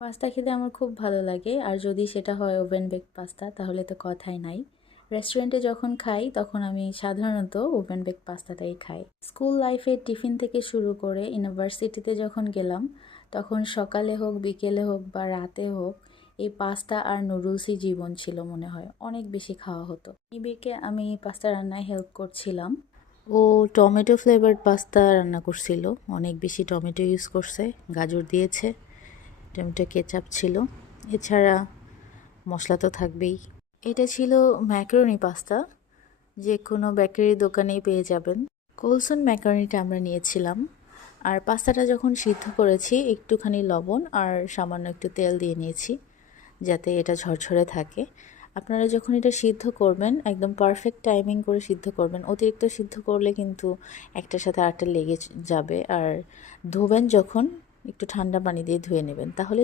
Pasta খেতে আমার খুব ভালো লাগে, আর যদি সেটা হয় ওভেন বেক পাস্তা তাহলে তো কথাই নাই। রেস্টুরেন্টে যখন খাই তখন আমি সাধারণত ওভেন বেক পাস্তাটাই খাই। স্কুল লাইফে টিফিন থেকে শুরু করে ইউনিভার্সিটিতে যখন গেলাম তখন সকালে হোক বিকেলে হোক বা রাতে হোক এই পাস্তা আর নুডলসই জীবন ছিল মনে হয়, অনেক বেশি খাওয়া হতো। নিবিড়কে আমি পাস্তা রান্নায় হেল্প করছিলাম। ও টমেটো ফ্লেভারড পাস্তা রান্না করছিল, অনেক বেশি টমেটো ইউজ করছে, গাজর দিয়েছে, টমেটো কেচাপ ছিল, এছাড়া মশলা তো থাকবেই। এটা ছিল ম্যাকারনি পাস্তা, যে কোনো বেকারি দোকানেই পেয়ে যাবেন। কোলসন ম্যাকারনিটা আমরা নিয়েছিলাম। আর পাস্তাটা যখন সিদ্ধ করেছি একটুখানি লবণ আর সামান্য একটু তেল দিয়ে নিয়েছি যাতে এটা ঝরঝরে থাকে। আপনারা যখন এটা সিদ্ধ করবেন একদম পারফেক্ট টাইমিং করে সিদ্ধ করবেন, অতিরিক্ত সিদ্ধ করলে কিন্তু একটার সাথে আরেকটা লেগে যাবে। আর ধোবেন যখন একটু ঠান্ডা পানি দিয়ে ধুয়ে নেবেন, তাহলে